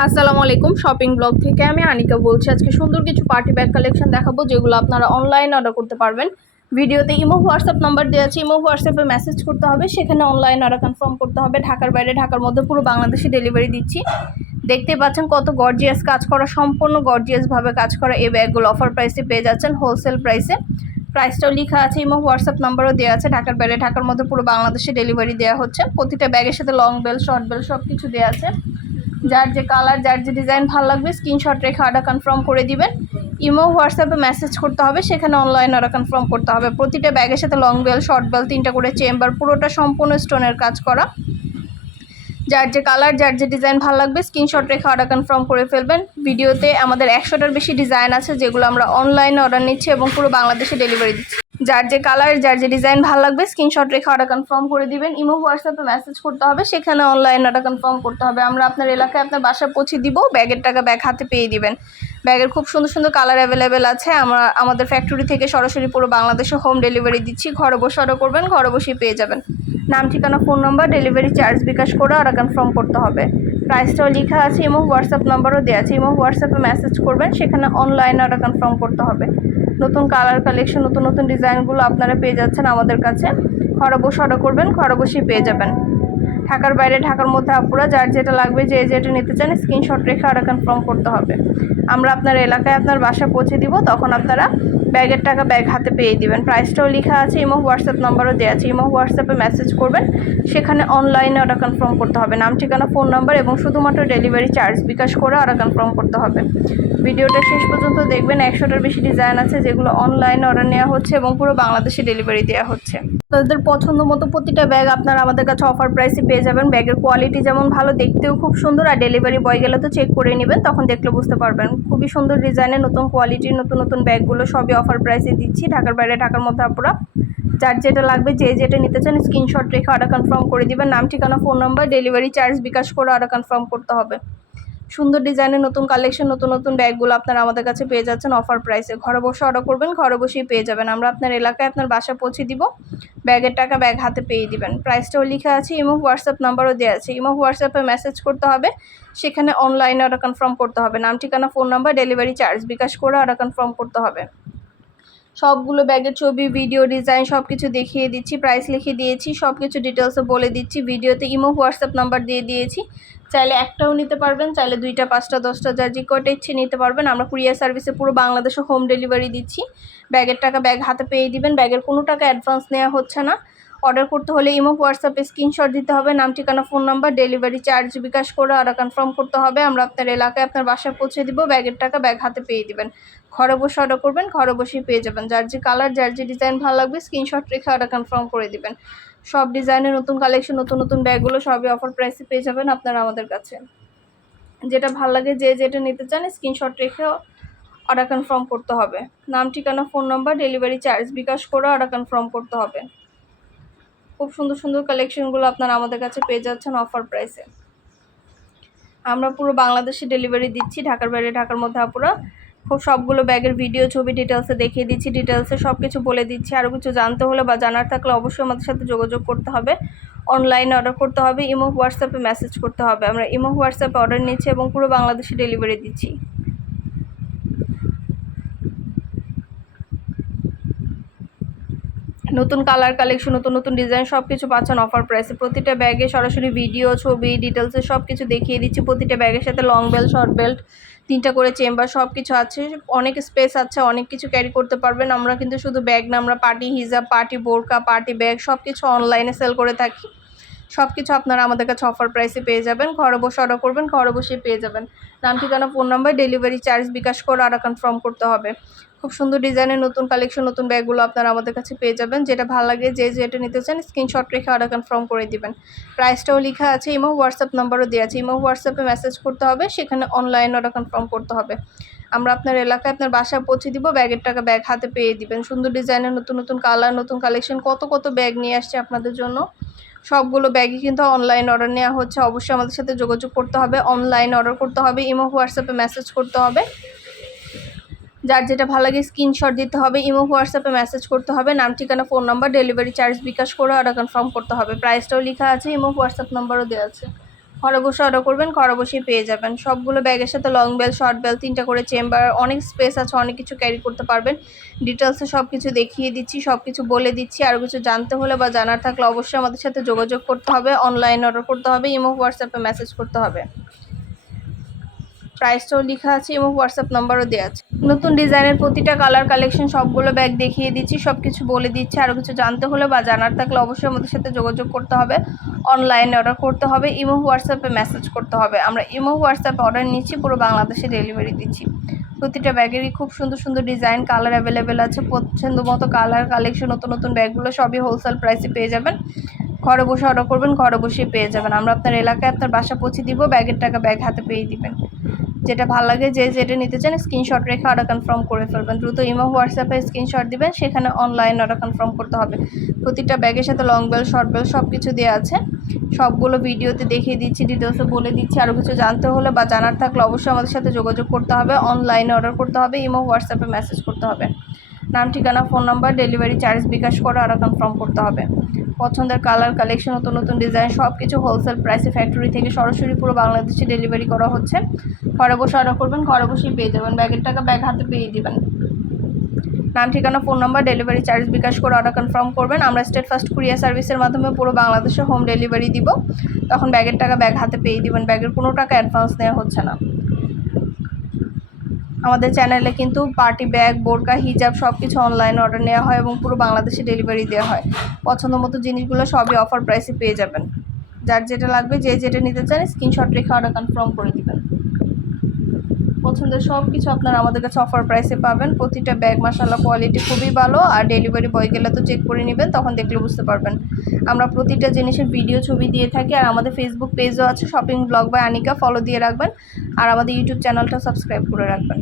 আসসালামু আলাইকুম shopping blog থেকে আমি আনিকা বলছি। আজকে সুন্দর কিছু পার্টি ব্যাগ কালেকশন দেখাবো, যেগুলো আপনারা অনলাইন অর্ডার করতে পারবেন। ভিডিওতে ইমো, হোয়াটসঅ্যাপ নাম্বার দেওয়া আছে, ইমো, হোয়াটসঅ্যাপে মেসেজ করতে হবে। সেখানে অনলাইন অর্ডার কনফার্ম করতে হবে। ঢাকার বাইরে, ঢাকার মধ্যে পুরো বাংলাদেশে ডেলিভারি দিচ্ছি। দেখতে পাচ্ছেন কত গর্জিয়াস কাজ করা, সম্পূর্ণ গর্জিয়াসভাবে কাজ করা এই ব্যাগগুলো অফার প্রাইসে পেয়ে যাচ্ছেন হোলসেল প্রাইসে প্রাইসটাও লেখা আছে, ইমো, হোয়াটসঅ্যাপ নাম্বারও দেওয়া আছে। ঢাকার বাইরে, ঢাকার মধ্যে পুরো বাংলাদেশে ডেলিভারি দেওয়া হচ্ছে। প্রতিটা ব্যাগের সাথে লং বেল শর্ট বেল সব কিছু দেওয়া আছে। যার যে কালার যার যে ডিজাইন ভালো লাগবে স্ক্রিনশট রেখে অর্ডার কনফার্ম করে দিবেন। ইমো হোয়াটসঅ্যাপে মেসেজ করতে হবে, সেখানে অনলাইন অর্ডার কনফার্ম করতে হবে। প্রতিটা ব্যাগের সাথে লং বেল শর্ট বেল তিনটা করে চেম্বার পুরোটা সম্পূর্ণ স্টোনের কাজ করা। যার যে কালার যার যে ডিজাইন ভালো লাগবে স্ক্রিনশট রেখে অর্ডার কনফার্ম করে ফেলবেন। ভিডিওতে আমাদের একশোটার বেশি ডিজাইন আছে, যেগুলো আমরা অনলাইনে অর্ডার নিচ্ছি এবং পুরো বাংলাদেশে ডেলিভারি দিচ্ছি। যার যে কালার যার যে ডিজাইন ভালো লাগবে স্ক্রিনশট রেখে অর্ডার কনফার্ম করে দিবেন। ইমো হোয়াটসঅ্যাপে মেসেজ করতে হবে, সেখানে অনলাইন অর্ডার কনফার্ম করতে হবে। আমরা আপনার এলাকায় আপনার বাসায় পৌঁছে দিব, ব্যাগের টাকা ব্যাগ হাতে পেয়ে দিবেন। ব্যাগের খুব সুন্দর সুন্দর কালার অ্যাভেলেবেল আছে। আমরা, আমাদের ফ্যাক্টরি থেকে সরাসরি পুরো বাংলাদেশে হোম ডেলিভারি দিচ্ছি। ঘরে বসে অর্ডার করবেন, ঘরে বসেই পেয়ে যাবেন। নাম, ঠিকানা phone number delivery charge bKash করে অর্ডার কনফার্ম করতে হবে। প্রাইসটাও লেখা আছে, ইমো হোয়াটসঅ্যাপ নম্বরও দেওয়া আছে। ইমো হোয়াটসঅ্যাপে মেসেজ করবেন, সেখানে অনলাইন অর্ডার কনফার্ম করতে হবে। নতুন কালার কালেকশন নতুন নতুন ডিজাইনগুলো আপনারা পেয়ে যাচ্ছেন আমাদের কাছে। বসে অর্ডার করবেন বসেই পেয়ে যাবেন। ঢাকার বাইরে, ঢাকার মধ্যে আপুরা যার যেটা লাগবে, যে যেটা নিতে চান স্ক্রিনশট রেখে অর্ডার কনফার্ম করতে হবে। আমরা আপনার এলাকায় আপনার বাসা পৌঁছে দিব, তখন আপনারা ব্যাগের টাকা ব্যাগ হাতে পেয়ে দিবেন। প্রাইসটাও লেখা আছে ইমো হোয়াটসঅ্যাপ নাম্বারও দেওয়া আছে ইমো হোয়াটসঅ্যাপে মেসেজ করবেন, সেখানে অনলাইনে অর্ডার কনফার্ম করতে হবে। নাম, ঠিকানা ফোন নাম্বার এবং শুধুমাত্র ডেলিভারি চার্জ বিকাশ করে অর্ডার কনফার্ম করতে হবে। ভিডিওটা শেষ পর্যন্ত দেখবেন, একশোটার বেশি ডিজাইন আছে, যেগুলো অনলাইনে অর্ডার নেওয়া হচ্ছে এবং পুরো বাংলাদেশে ডেলিভারি দেওয়া হচ্ছে। তাদের পছন্দ মতো প্রতিটা ব্যাগ আপনারা আমাদের কাছে অফার প্রাইসে পেয়ে যাবেন, ব্যাগের কোয়ালিটি যেমন ভালো, দেখতেও খুব সুন্দর, আর ডেলিভারি বয় গেলে তো চেক করে নেবেন, তখন দেখলে বুঝতে পারবেন। খুবই সুন্দর ডিজাইনের নতুন কোয়ালিটির নতুন নতুন ব্যাগগুলো সবই অফার প্রাইসে দিচ্ছি। ঢাকার বাইরে, ঢাকার মধ্যে আপনারা যার যেটা লাগবে, যে যেটা নিতে চান স্ক্রিনশট রেখে অর্ডার কনফার্ম করে দেবেন। নাম, ঠিকানা phone number delivery charge bKash করে অর্ডার কনফার্ম করতে হবে। সুন্দর ডিজাইনের নতুন কালেকশন নতুন নতুন ব্যাগগুলো আপনারা আমাদের কাছে পেয়ে যাচ্ছেন অফার প্রাইসে ঘরে বসে অর্ডার করবেন, ঘরে বসেই পেয়ে যাবেন। আমরা আপনার এলাকায় আপনার বাসা পৌঁছে দিব। ব্যাগের টাকা ব্যাগ হাতে পেয়ে দিবেন। প্রাইসটাও লেখা আছে ইমো হোয়াটসঅ্যাপ নাম্বারও দেওয়া আছে। ইমো হোয়াটসঅ্যাপে মেসেজ করতে হবে, সেখানে অনলাইনে অর্ডার কনফার্ম করতে হবে। নাম, ঠিকানা phone number delivery charge bKash করে অর্ডার কনফার্ম করতে হবে। সবগুলো ব্যাগের ছবি ভিডিও ডিজাইন সব কিছু দেখিয়ে দিচ্ছি প্রাইস লিখে দিয়েছি সব কিছু ডিটেলসও বলে দিচ্ছি ভিডিওতে ইমো হোয়াটসঅ্যাপ নাম্বার দিয়ে দিয়েছি। চাইলে একটাও নিতে পারবেন, চাইলে দুইটা, পাঁচটা, দশটা, যা যে কটা ইচ্ছে নিতে পারবেন, আমরা কুরিয়ার সার্ভিসে পুরো বাংলাদেশে হোম ডেলিভারি দিচ্ছি। ব্যাগের টাকা ব্যাগ হাতে পেয়ে দিবেন, ব্যাগের কোনো টাকা অ্যাডভান্স নেওয়া হচ্ছে না। অর্ডার করতে হলে ইমো, হোয়াটসঅ্যাপে স্ক্রিনশট দিতে হবে, নাম, ঠিকানা, phone number, delivery charge bKash করে অর্ডার কনফার্ম করতে হবে। আমরা আপনার এলাকায় আপনার বাসায় পৌঁছে দিব, ব্যাগের টাকা ব্যাগ হাতে পেয়ে দিবেন। ঘরে বসে অর্ডার করবেন, ঘরে বসেই পেয়ে যাবেন। যার যে কালার যার যে ডিজাইন ভালো লাগবে স্ক্রিনশট রেখে অর্ডার কনফার্ম করে দিবেন। সব ডিজাইনের নতুন কালেকশন নতুন নতুন ব্যাগগুলো সবই অফার প্রাইসে পেয়ে যাবেন আপনারা আমাদের কাছে। যেটা ভালো লাগে, যে যেটা নিতে চান স্ক্রিনশট রেখে অর্ডার কনফার্ম করতে হবে। নাম, ঠিকানা, phone number delivery charge bKash করে অর্ডার কনফার্ম করতে হবে। খুব সুন্দর সুন্দর কালেকশনগুলো আপনারা আমাদের কাছে পেয়ে যাচ্ছেন অফার প্রাইসে আমরা পুরো বাংলাদেশে ডেলিভারি দিচ্ছি, ঢাকার বাইরে, ঢাকার মধ্যে আপুরা। খুব সবগুলো ব্যাগের ভিডিও ছবি ডিটেলসে দেখিয়ে দিচ্ছি ডিটেলসে সব কিছু বলে দিচ্ছি। আরও কিছু জানতে হলে বা জানার থাকলে অবশ্যই আমাদের সাথে যোগাযোগ করতে হবে। অনলাইনে অর্ডার করতে হবে ইমো হোয়াটসঅ্যাপে মেসেজ করতে হবে। আমরা ইমো হোয়াটসঅ্যাপে অর্ডার নিচ্ছি এবং পুরো বাংলাদেশে ডেলিভারি দিচ্ছি। নতুন কালার কালেকশন নতুন নতুন ডিজাইন সব কিছু পাচ্ছেন অফার প্রাইসে প্রতিটা ব্যাগে সরাসরি ভিডিও ছবি ডিটেলসে সব কিছু দেখিয়ে দিচ্ছি। প্রতিটা ব্যাগের সাথে লং বেল্ট শর্ট বেল্ট তিনটা করে চেম্বার সব কিছু আছে। অনেক স্পেস আছে, অনেক কিছু ক্যারি করতে পারবেন। আমরা কিন্তু শুধু ব্যাগ না, আমরা পার্টি হিজাব পার্টি বোরকা পার্টি ব্যাগ সব কিছু অনলাইনে সেল করে থাকি। সব কিছু আপনারা আমাদের কাছে অফার প্রাইসে পেয়ে যাবেন। ঘরে বসে অর্ডার করবেন, ঘরে বসে পেয়ে যাবেন। নাম ঠিকানা phone number delivery charge bKash করে অর্ডার কনফার্ম করতে হবে। খুব সুন্দর ডিজাইনের নতুন কালেকশন নতুন ব্যাগগুলো আপনারা আমাদের কাছে পেয়ে যাবেন। যেটা ভালো লাগে, যে যেটা নিতে চান স্ক্রিনশট রেখে অর্ডার কনফার্ম করে দিবেন। প্রাইসটাও লেখা আছে ইমো হোয়াটসঅ্যাপ নাম্বারও দেওয়া আছে। ইমো হোয়াটসঅ্যাপে মেসেজ করতে হবে, সেখানে অনলাইন অর্ডার কনফার্ম করতে হবে। আমরা আপনার এলাকায় আপনার বাসায় পৌঁছে দিব ব্যাগের টাকা ব্যাগ হাতে পেয়ে দিবেন। সুন্দর ডিজাইনের নতুন নতুন কালার নতুন কালেকশন কত কত ব্যাগ নিয়ে আসছে আপনাদের জন্য। সবগুলো ব্যাগই কিন্তু অনলাইন অর্ডার নেওয়া হচ্ছে। অবশ্যই আমাদের সাথে যোগাযোগ করতে হবে অনলাইন অর্ডার করতে হবে, ইমো হোয়াটসঅ্যাপে মেসেজ করতে হবে। যার যেটা ভালো লাগে স্ক্রিনশট দিতে হবে, ইমো হোয়াটসঅ্যাপে মেসেজ করতে হবে। নাম, ঠিকানা phone number delivery charge bKash করে অর্ডার কনফার্ম করতে হবে। প্রাইসটাও লেখা আছে, ইমো হোয়াটসঅ্যাপ নাম্বারও দেওয়া আছে। ঘরে বসে অর্ডার করবেন ঘরে বসেই পেয়ে যাবেন। সবগুলো ব্যাগের সাথে লং বেল শর্ট বেল তিনটা করে চেম্বার অনেক স্পেস আছে, অনেক কিছু ক্যারি করতে পারবেন। ডিটেলসে সব কিছু দেখিয়ে দিচ্ছি সব কিছু বলে দিচ্ছি। আরও কিছু জানতে হলে বা জানার থাকলে অবশ্যই আমাদের সাথে যোগাযোগ করতে হবে অনলাইন অর্ডার করতে হবে, ইমো হোয়াটসঅ্যাপে মেসেজ করতে হবে। প্রাইসটাও লেখা আছে এবং হোয়াটসঅ্যাপ নাম্বারও দেওয়া আছে। নতুন ডিজাইনের প্রতিটা কালার কালেকশন সবগুলো ব্যাগ দেখিয়ে দিচ্ছি সব কিছু বলে দিচ্ছি। আরও কিছু জানতে হলে বা জানার থাকলে অবশ্যই আমাদের সাথে যোগাযোগ করতে হবে। অনলাইনে অর্ডার করতে হবে, ইমো হোয়াটসঅ্যাপে মেসেজ করতে হবে। আমরা ইমো হোয়াটসঅ্যাপে অর্ডার নিচ্ছি, পুরো বাংলাদেশে ডেলিভারি দিচ্ছি। প্রতিটা ব্যাগেরই খুব সুন্দর সুন্দর ডিজাইন কালার অ্যাভেলেবেল আছে। পছন্দ মতো কালার কালেকশন নতুন নতুন ব্যাগগুলো সবই হোলসেল প্রাইসে পেয়ে যাবেন। ঘরে বসে অর্ডার করবেন, ঘরে বসেই পেয়ে যাবেন। আমরা আপনার এলাকায় আপনার বাসা পৌঁছে দিব ব্যাগের টাকা ব্যাগ হাতে পেয়ে দিবেন। যেটা ভালো লাগে যে যেটা নিতে চান স্ক্রিনশট রেখে অর্ডার কনফার্ম করে ফেলবেন। দ্রুত ইমো হোয়াটসঅ্যাপে স্ক্রিনশট দিবেন, সেখানে অনলাইন অর্ডার কনফার্ম করতে হবে। প্রতিটা ব্যাগের সাথে লং বেল শর্ট বেল সব কিছু দেওয়া আছে। সবগুলো ভিডিওতে দেখিয়ে দিচ্ছি ডিটেলসে বলে দিচ্ছি আরও কিছু জানতে হলে বা জানার থাকলে অবশ্যই আমাদের সাথে যোগাযোগ করতে হবে। অনলাইনে অর্ডার করতে হবে, ইমো হোয়াটসঅ্যাপে মেসেজ করতে হবে। নাম, ঠিকানা phone number delivery charge bKash করে আরও কনফার্ম করতে হবে। পছন্দের কালার কালেকশন নতুন নতুন ডিজাইন সব কিছু হোলসেল প্রাইসে ফ্যাক্টরি থেকে সরাসরি পুরো বাংলাদেশে ডেলিভারি করা হচ্ছে। ঘরে বসে অর্ডার করবেন, ঘরে বসেই পেয়ে যাবেন। ব্যাগের টাকা ব্যাগ হাতে পেয়ে দিবেন। নাম, ঠিকানা phone number delivery charge bKash করে অর্ডার কনফার্ম করবেন। আমরা স্টেট ফার্স্ট কুরিয়ার সার্ভিসের মাধ্যমে পুরো বাংলাদেশে হোম ডেলিভারি দিব। তখন ব্যাগের টাকা ব্যাগ হাতে পেয়ে দিবেন। ব্যাগের কোনো টাকা অ্যাডভান্স নেওয়া হচ্ছে না। আমাদের চ্যানেলে কিন্তু পার্টি ব্যাগ বোরকা হিজাব সব কিছু অনলাইন অর্ডার নেওয়া হয় এবং পুরো বাংলাদেশে ডেলিভারি দেওয়া হয়। পছন্দ মতো জিনিসগুলো সবই অফার প্রাইসে পেয়ে যাবেন। যার যেটা লাগবে, যে যেটা নিতে চান স্ক্রিনশট রেখে অর্ডার কনফার্ম করে দিবেন। পছন্দের সব কিছু আপনারা আমাদের কাছে অফার প্রাইসে পাবেন। প্রতিটা ব্যাগ মাসাল্লাহ কোয়ালিটি খুবই ভালো। আর ডেলিভারি বয় গেলে তো চেক করে নেবেন, তখন দেখলে বুঝতে পারবেন। আমরা প্রতিটা জিনিসের ভিডিও ছবি দিয়ে থাকি, আর আমাদের ফেসবুক পেজও আছে shopping blog by Anika follow দিয়ে রাখবেন। আর আমাদের ইউটিউব চ্যানেলটা সাবস্ক্রাইব করে রাখবেন।